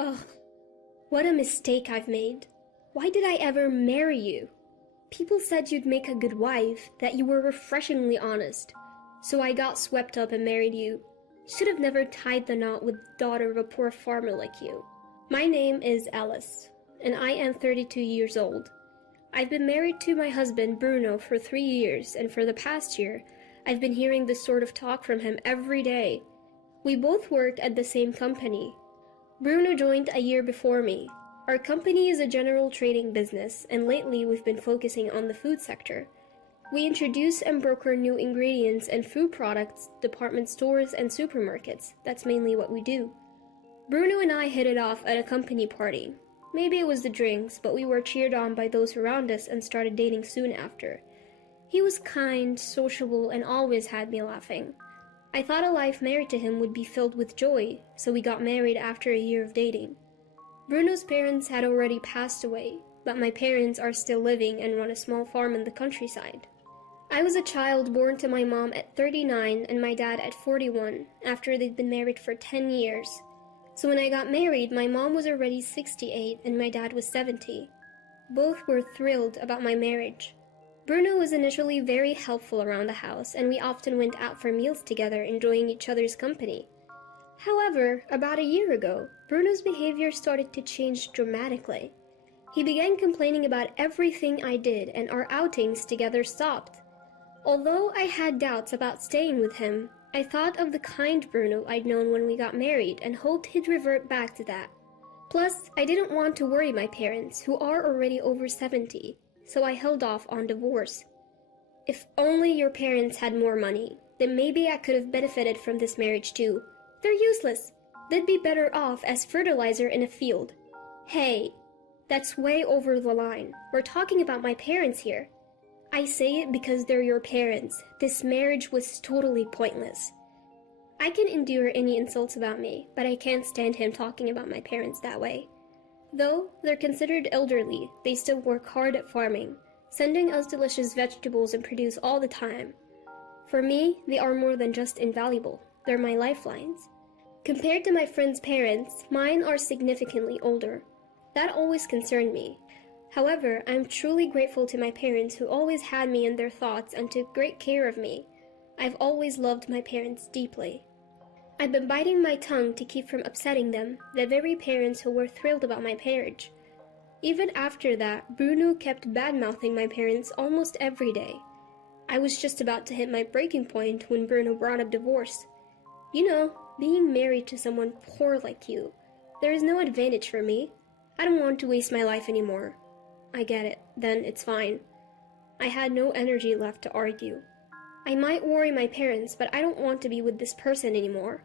Ugh, what a mistake I've made. Why did I ever marry you? People said you'd make a good wife, that you were refreshingly honest. So I got swept up and married you. Should have never tied the knot with the daughter of a poor farmer like you. My name is Alice, and I am 32 years old. I've been married to my husband Bruno for 3 years, and for the past year, I've been hearing this sort of talk from him every day. We both work at the same company. Bruno joined a year before me. Our company is a general trading business, and lately we've been focusing on the food sector. We introduce and broker new ingredients and food products, department stores, and supermarkets. That's mainly what we do. Bruno and I hit it off at a company party. Maybe it was the drinks, but we were cheered on by those around us and started dating soon after. He was kind, sociable, and always had me laughing. I thought a life married to him would be filled with joy, so we got married after a year of dating. Bruno's parents had already passed away, but my parents are still living and run a small farm in the countryside. I was a child born to my mom at 39 and my dad at 41, after they'd been married for 10 years. So when I got married, my mom was already 68 and my dad was 70. Both were thrilled about my marriage. Bruno was initially very helpful around the house, and we often went out for meals together, enjoying each other's company. However, about a year ago, Bruno's behavior started to change dramatically. He began complaining about everything I did, and our outings together stopped. Although I had doubts about staying with him, I thought of the kind Bruno I'd known when we got married and hoped he'd revert back to that. Plus, I didn't want to worry my parents, who are already over 70. So I held off on divorce. If only your parents had more money, then maybe I could have benefited from this marriage too. They're useless. They'd be better off as fertilizer in a field. Hey, that's way over the line. We're talking about my parents here. I say it because they're your parents. This marriage was totally pointless. I can endure any insults about me, but I can't stand him talking about my parents that way. Though they're considered elderly, they still work hard at farming, sending us delicious vegetables and produce all the time. For me, they are more than just invaluable. They're my lifelines. Compared to my friends' parents, mine are significantly older. That always concerned me. However, I'm truly grateful to my parents who always had me in their thoughts and took great care of me. I've always loved my parents deeply. I've been biting my tongue to keep from upsetting them, the very parents who were thrilled about my marriage. Even after that, Bruno kept bad-mouthing my parents almost every day. I was just about to hit my breaking point when Bruno brought up divorce. You know, being married to someone poor like you, there is no advantage for me. I don't want to waste my life anymore. I get it, then it's fine. I had no energy left to argue. I might worry my parents, but I don't want to be with this person anymore.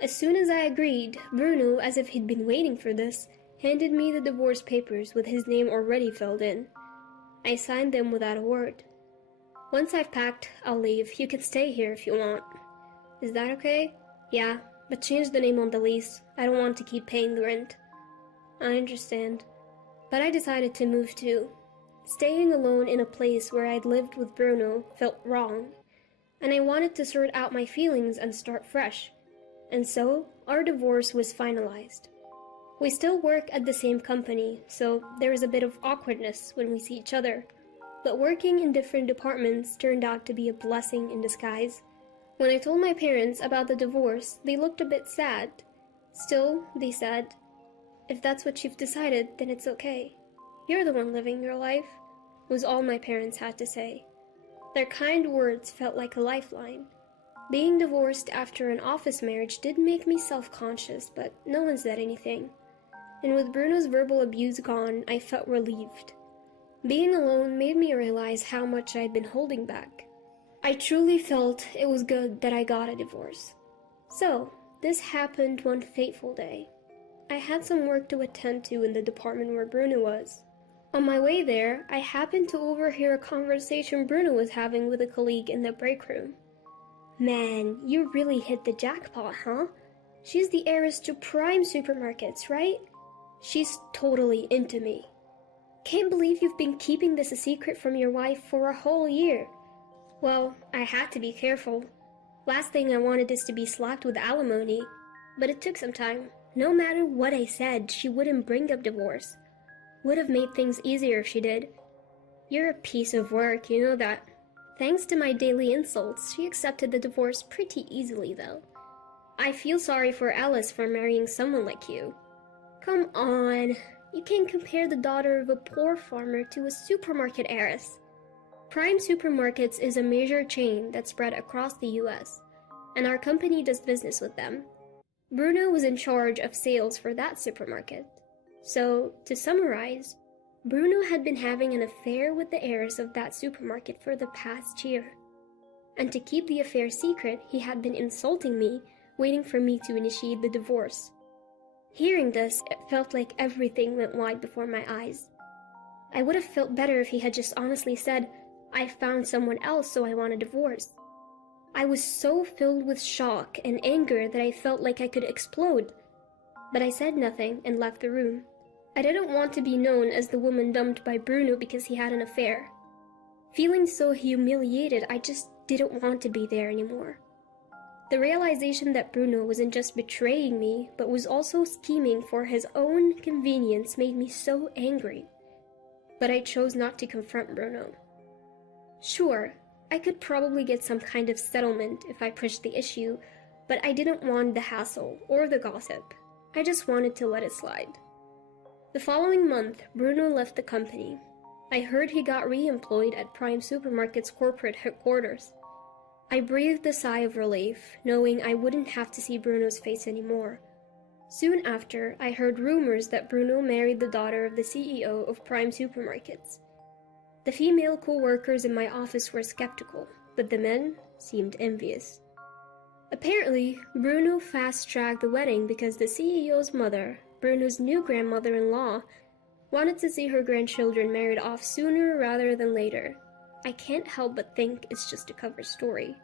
As soon as I agreed, Bruno, as if he'd been waiting for this, handed me the divorce papers with his name already filled in. I signed them without a word. Once I've packed, I'll leave. You can stay here if you want. Is that okay? Yeah, but change the name on the lease. I don't want to keep paying the rent. I understand. But I decided to move too. Staying alone in a place where I'd lived with Bruno felt wrong, and I wanted to sort out my feelings and start fresh. And so, our divorce was finalized. We still work at the same company, so there is a bit of awkwardness when we see each other. But working in different departments turned out to be a blessing in disguise. When I told my parents about the divorce, they looked a bit sad. Still, they said, "If that's what you've decided, then it's okay. You're the one living your life," was all my parents had to say. Their kind words felt like a lifeline. Being divorced after an office marriage did make me self-conscious, but no one said anything. And with Bruno's verbal abuse gone, I felt relieved. Being alone made me realize how much I'd been holding back. I truly felt it was good that I got a divorce. So, this happened one fateful day. I had some work to attend to in the department where Bruno was. On my way there, I happened to overhear a conversation Bruno was having with a colleague in the break room. "Man, you really hit the jackpot, huh? She's the heiress to prime supermarkets, right? She's totally into me. Can't believe you've been keeping this a secret from your wife for a whole year." Well, I had to be careful. Last thing I wanted is to be slapped with alimony, but it took some time. No matter what I said, she wouldn't bring up divorce. Would have made things easier if she did. You're a piece of work, you know that. Thanks to my daily insults, she accepted the divorce pretty easily, though. I feel sorry for Alice for marrying someone like you. Come on, you can't compare the daughter of a poor farmer to a supermarket heiress. Prime Supermarkets is a major chain that's spread across the US, and our company does business with them. Bruno was in charge of sales for that supermarket. So, to summarize, Bruno had been having an affair with the heiress of that supermarket for the past year. And to keep the affair secret, he had been insulting me, waiting for me to initiate the divorce. Hearing this, it felt like everything went wide before my eyes. I would have felt better if he had just honestly said, "I found someone else, so I want a divorce." I was so filled with shock and anger that I felt like I could explode. But I said nothing and left the room. I didn't want to be known as the woman dumped by Bruno because he had an affair. Feeling so humiliated, I just didn't want to be there anymore. The realization that Bruno wasn't just betraying me, but was also scheming for his own convenience made me so angry. But I chose not to confront Bruno. Sure, I could probably get some kind of settlement if I pushed the issue, but I didn't want the hassle or the gossip. I just wanted to let it slide. The following month, Bruno left the company. I heard he got re-employed at Prime Supermarket's corporate headquarters. I breathed a sigh of relief, knowing I wouldn't have to see Bruno's face anymore. Soon after, I heard rumors that Bruno married the daughter of the CEO of Prime Supermarkets. The female co-workers in my office were skeptical, but the men seemed envious. Apparently, Bruno fast-tracked the wedding because the CEO's mother, Bruno's new grandmother-in-law, wanted to see her grandchildren married off sooner rather than later. I can't help but think it's just a cover story.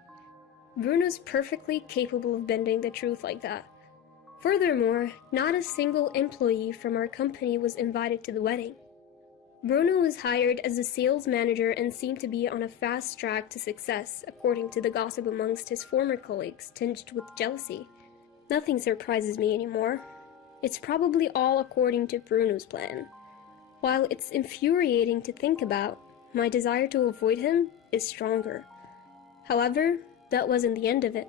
Bruno's perfectly capable of bending the truth like that. Furthermore, not a single employee from our company was invited to the wedding. Bruno was hired as a sales manager and seemed to be on a fast track to success, according to the gossip amongst his former colleagues, tinged with jealousy. Nothing surprises me anymore. It's probably all according to Bruno's plan. While it's infuriating to think about, my desire to avoid him is stronger. However, that wasn't the end of it.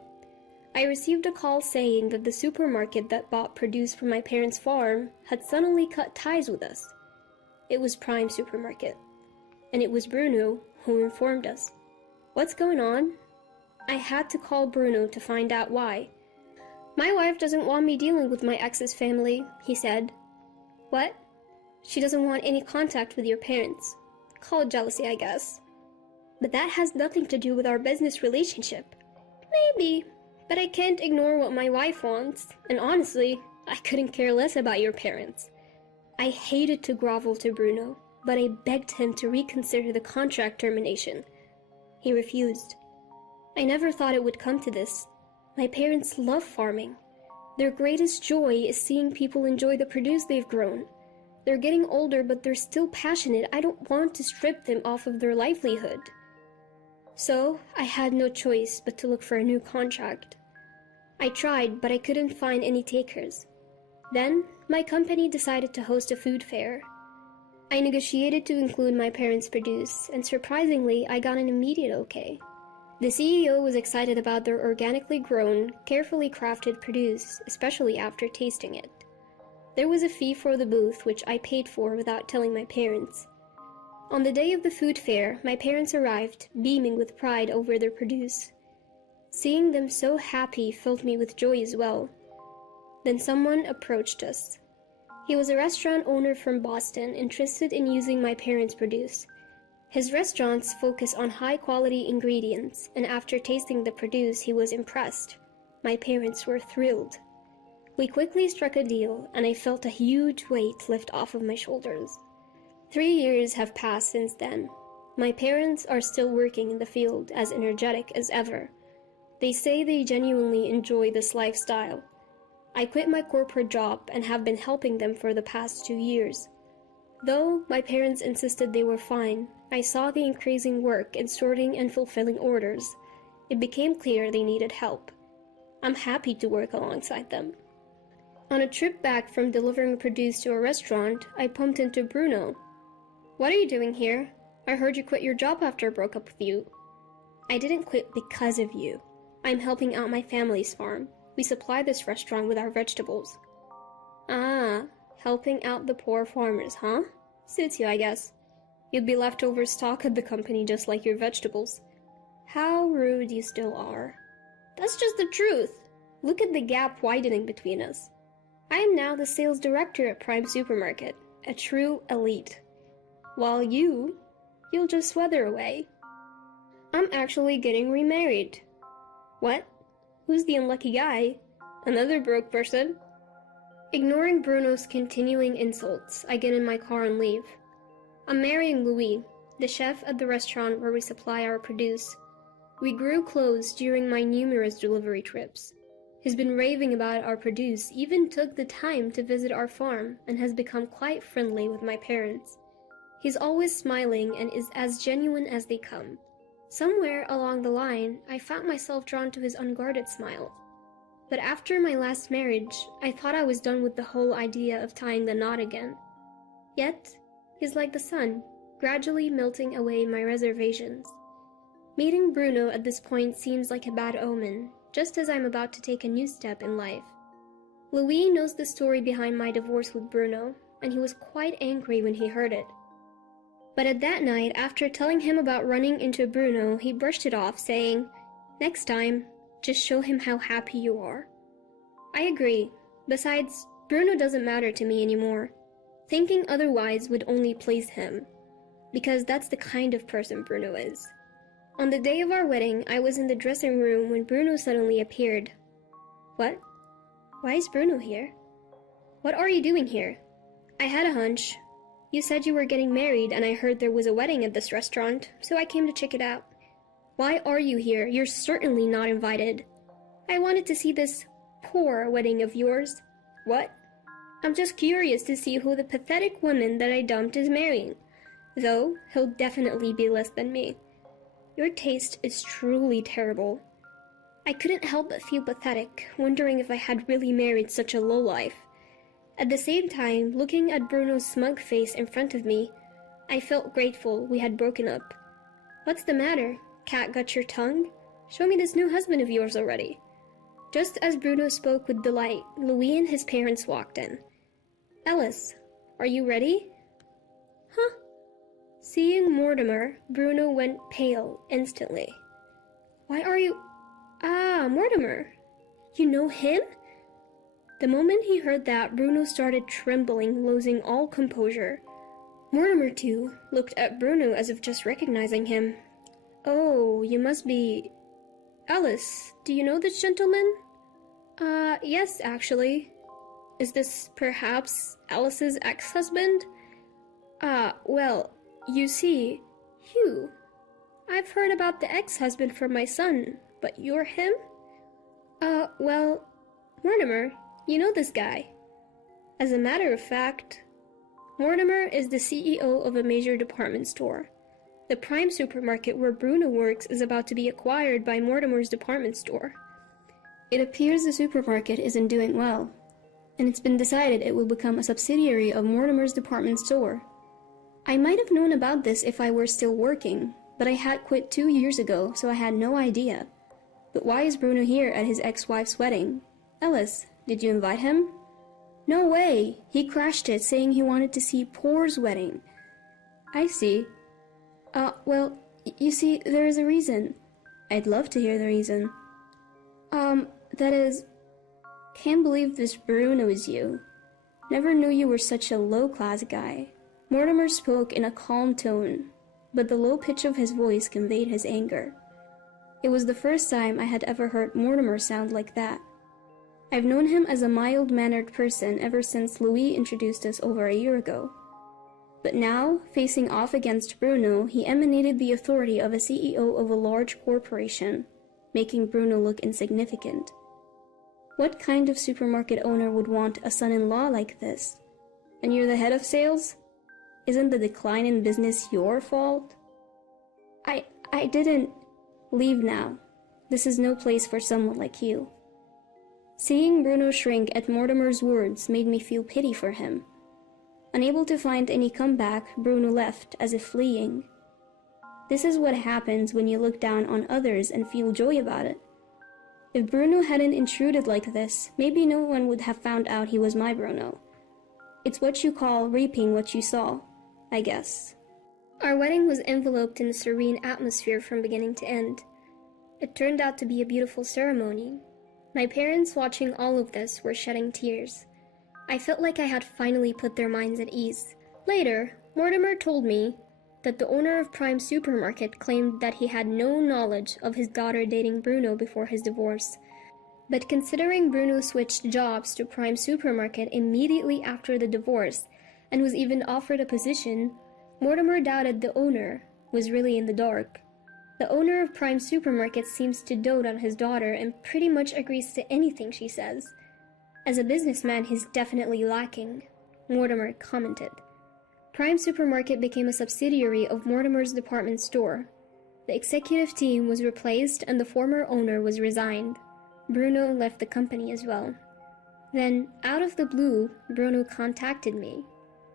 I received a call saying that the supermarket that bought produce from my parents' farm had suddenly cut ties with us. It was Prime Supermarket, and it was Bruno who informed us. What's going on? I had to call Bruno to find out why. My wife doesn't want me dealing with my ex's family, he said. What? She doesn't want any contact with your parents. Call it jealousy, I guess. But that has nothing to do with our business relationship. Maybe, but I can't ignore what my wife wants, and honestly, I couldn't care less about your parents. I hated to grovel to Bruno, but I begged him to reconsider the contract termination. He refused. I never thought it would come to this. My parents love farming. Their greatest joy is seeing people enjoy the produce they've grown. They're getting older, but they're still passionate. I don't want to strip them off of their livelihood. So, I had no choice but to look for a new contract. I tried, but I couldn't find any takers. Then, my company decided to host a food fair. I negotiated to include my parents' produce, and surprisingly, I got an immediate okay. The CEO was excited about their organically grown, carefully crafted produce, especially after tasting it. There was a fee for the booth, which I paid for without telling my parents. On the day of the food fair, my parents arrived, beaming with pride over their produce. Seeing them so happy filled me with joy as well. Then someone approached us. He was a restaurant owner from Boston, interested in using my parents' produce. His restaurants focus on high-quality ingredients, and after tasting the produce, he was impressed. My parents were thrilled. We quickly struck a deal, and I felt a huge weight lift off of my shoulders. 3 years have passed since then. My parents are still working in the field, as energetic as ever. They say they genuinely enjoy this lifestyle. I quit my corporate job and have been helping them for the past 2 years. Though my parents insisted they were fine, I saw the increasing work in sorting and fulfilling orders. It became clear they needed help. I'm happy to work alongside them. On a trip back from delivering produce to a restaurant, I bumped into Bruno. "What are you doing here? I heard you quit your job after I broke up with you." "I didn't quit because of you. I'm helping out my family's farm. We supply this restaurant with our vegetables." "Ah, helping out the poor farmers, huh? Suits you, I guess. You'd be leftover stock at the company just like your vegetables." "How rude you still are." "That's just the truth. Look at the gap widening between us. I am now the sales director at Prime Supermarket, a true elite. While you'll just weather away. I'm actually getting remarried." "What? Who's the unlucky guy? Another broke person?" Ignoring Bruno's continuing insults, I get in my car and leave. I'm marrying Louis, the chef at the restaurant where we supply our produce. We grew close during my numerous delivery trips. He's been raving about our produce, even took the time to visit our farm, and has become quite friendly with my parents. He's always smiling and is as genuine as they come. Somewhere along the line, I found myself drawn to his unguarded smile. But after my last marriage, I thought I was done with the whole idea of tying the knot again. Yet, he's like the sun, gradually melting away my reservations. Meeting Bruno at this point seems like a bad omen, just as I'm about to take a new step in life. Louis knows the story behind my divorce with Bruno, and he was quite angry when he heard it. But at that night, after telling him about running into Bruno, he brushed it off, saying, "Next time, just show him how happy you are." I agree. Besides, Bruno doesn't matter to me anymore. Thinking otherwise would only please him, because that's the kind of person Bruno is. On the day of our wedding, I was in the dressing room when Bruno suddenly appeared. "What? Why is Bruno here?" "What are you doing here?" "I had a hunch. You said you were getting married, and I heard there was a wedding at this restaurant, so I came to check it out." "Why are you here? You're certainly not invited." "I wanted to see this poor wedding of yours." "What?" "I'm just curious to see who the pathetic woman that I dumped is marrying. Though, he'll definitely be less than me." "Your taste is truly terrible." I couldn't help but feel pathetic, wondering if I had really married such a lowlife. At the same time, looking at Bruno's smug face in front of me, I felt grateful we had broken up. "What's the matter? Cat got your tongue? Show me this new husband of yours already." Just as Bruno spoke with delight, Louis and his parents walked in. "Ellis, are you ready?" "Huh?" Seeing Mortimer, Bruno went pale instantly. "Why are you... Ah, Mortimer! You know him?" The moment he heard that, Bruno started trembling, losing all composure. Mortimer, too, looked at Bruno as if just recognizing him. "Oh, you must be... Alice, do you know this gentleman?" Yes, actually." "Is this perhaps Alice's ex-husband?" Well, you see, Hugh. I've heard about the ex-husband from my son, but you're him?" Well, Mortimer, you know this guy." As a matter of fact, Mortimer is the CEO of a major department store. The Prime Supermarket where Bruno works is about to be acquired by Mortimer's department store. It appears the supermarket isn't doing well, and it's been decided it will become a subsidiary of Mortimer's department store. I might have known about this if I were still working, but I had quit 2 years ago, so I had no idea. But why is Bruno here at his ex-wife's wedding? Ellis, did you invite him?" "No way! He crashed it, saying he wanted to see Poor's wedding." "I see. Well, you see, there is a reason." "I'd love to hear the reason." That is... Can't believe this Bruno is you. Never knew you were such a low-class guy." Mortimer spoke in a calm tone, but the low pitch of his voice conveyed his anger. It was the first time I had ever heard Mortimer sound like that. I've known him as a mild-mannered person ever since Louis introduced us over a year ago. But now, facing off against Bruno, he emanated the authority of a CEO of a large corporation, making Bruno look insignificant. What kind of supermarket owner would want a son-in-law like this? And you're the head of sales? Isn't the decline in business your fault? I didn't... Leave now. This is no place for someone like you." Seeing Bruno shrink at Mortimer's words made me feel pity for him. Unable to find any comeback, Bruno left as if fleeing. This is what happens when you look down on others and feel joy about it. If Bruno hadn't intruded like this, maybe no one would have found out he was my Bruno. It's what you call reaping what you sow, I guess. Our wedding was enveloped in a serene atmosphere from beginning to end. It turned out to be a beautiful ceremony. My parents, watching all of this, were shedding tears. I felt like I had finally put their minds at ease. Later, Mortimer told me that the owner of Prime Supermarket claimed that he had no knowledge of his daughter dating Bruno before his divorce. But considering Bruno switched jobs to Prime Supermarket immediately after the divorce and was even offered a position, Mortimer doubted the owner was really in the dark. The owner of Prime Supermarket seems to dote on his daughter and pretty much agrees to anything she says. As a businessman, he's definitely lacking, Mortimer commented. Prime Supermarket became a subsidiary of Mortimer's department store. The executive team was replaced and the former owner was resigned. Bruno left the company as well. Then, out of the blue, Bruno contacted me,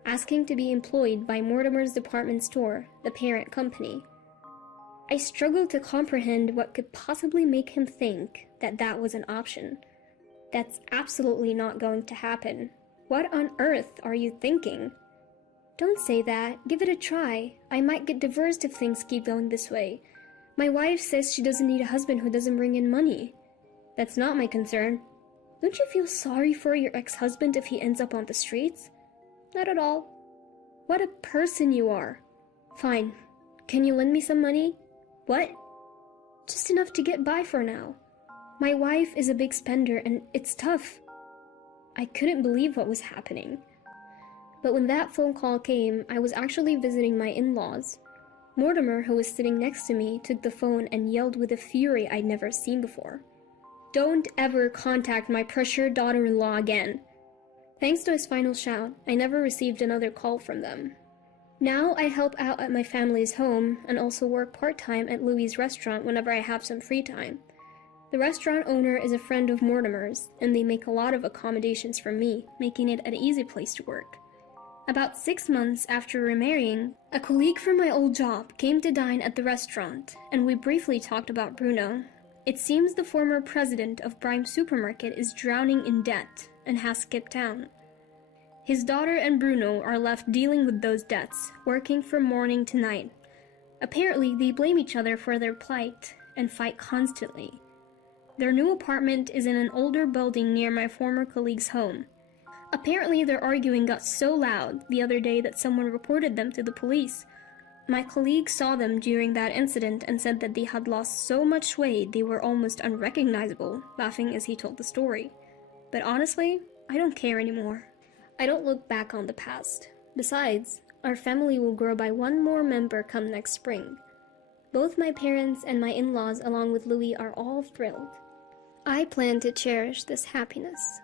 asking to be employed by Mortimer's department store, the parent company. I struggled to comprehend what could possibly make him think that that was an option. That's absolutely not going to happen. What on earth are you thinking? Don't say that. Give it a try. I might get divorced if things keep going this way. My wife says she doesn't need a husband who doesn't bring in money. That's not my concern. Don't you feel sorry for your ex-husband if he ends up on the streets? Not at all. What a person you are. Fine. Can you lend me some money? What? Just enough to get by for now. My wife is a big spender and it's tough. I couldn't believe what was happening. But when that phone call came, I was actually visiting my in-laws. Mortimer, who was sitting next to me, took the phone and yelled with a fury I'd never seen before. Don't ever contact my pressured daughter-in-law again. Thanks to his final shout, I never received another call from them. Now I help out at my family's home and also work part-time at Louie's restaurant whenever I have some free time. The restaurant owner is a friend of Mortimer's, and they make a lot of accommodations for me, making it an easy place to work. About 6 months after remarrying, a colleague from my old job came to dine at the restaurant, and we briefly talked about Bruno. It seems the former president of Prime Supermarket is drowning in debt and has skipped town. His daughter and Bruno are left dealing with those debts, working from morning to night. Apparently, they blame each other for their plight and fight constantly. Their new apartment is in an older building near my former colleague's home. Apparently, their arguing got so loud the other day that someone reported them to the police. My colleague saw them during that incident and said that they had lost so much weight they were almost unrecognizable, laughing as he told the story. But honestly, I don't care anymore. I don't look back on the past. Besides, our family will grow by one more member come next spring. Both my parents and my in-laws along with Louie are all thrilled. I plan to cherish this happiness.